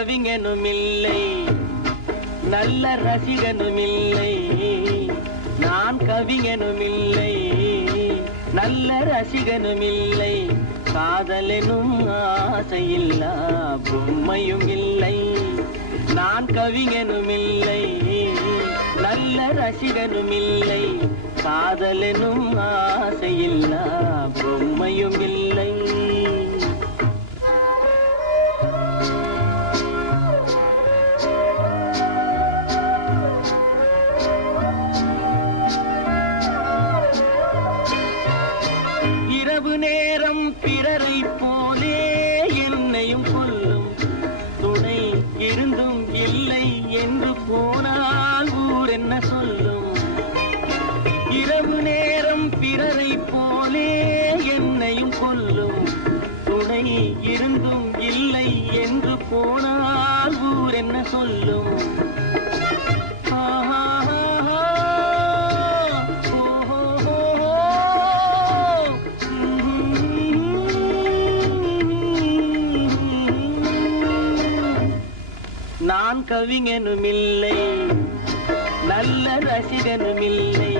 கவிஞனுமில்லை, நல்ல ரசிகனுமில்லை. நான் கவிஞனுமில்லை, நல்ல ரசிகனுமில்லை. காதலெனும் ஆசையில்லா பொம்மையும் இல்லை. நான் கவிஞனுமில்லை, நல்ல ரசிகனுமில்லை. காதலெனும் ஆசையில்லா பொம்மையும் இல்லை. இரவு நேரம் பிறரை போலே என்னையும் கொல்லும். துணை இருந்தும் இல்லை என்று போனால் ஊர் என்ன சொல்லும்? இரவு நேரம் பிறரை போலே என்னையும் கொல்லும். துணை இருந்தும் இல்லை என்று போனால் ஊர் என்ன சொல்லும்? நான் கவிஞனுமில்லை, நல்ல ரசிகனுமில்லை.